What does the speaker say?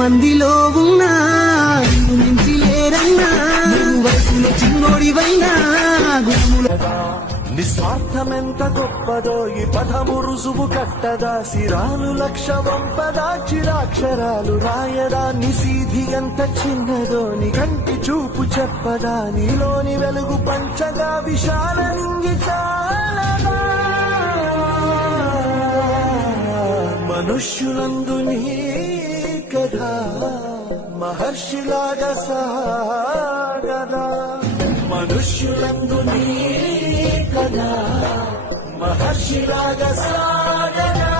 మందిలో ఉన్నా నిన్ను మించి లేరన్నా, నువ్వు వయసులో చిన్నోడివైనా నిస్వార్థమెంత గొప్పదో ఈ పదము రుజువు కట్టదా, సిరాలు లక్ష వంపదా చిరాక్షరాలు రాయదా, నిసీధి ఎంత చిన్నదో నీ కంటి చూపు చెప్పదా, నీలోని వెలుగు పంచగా విశాల నింగి చాలదా, మనుష్యులందు నీ కథా మహర్షిలాగా సాగదా, మనుష్యులందు నీ కథా మహర్షిలాగా సాగదా.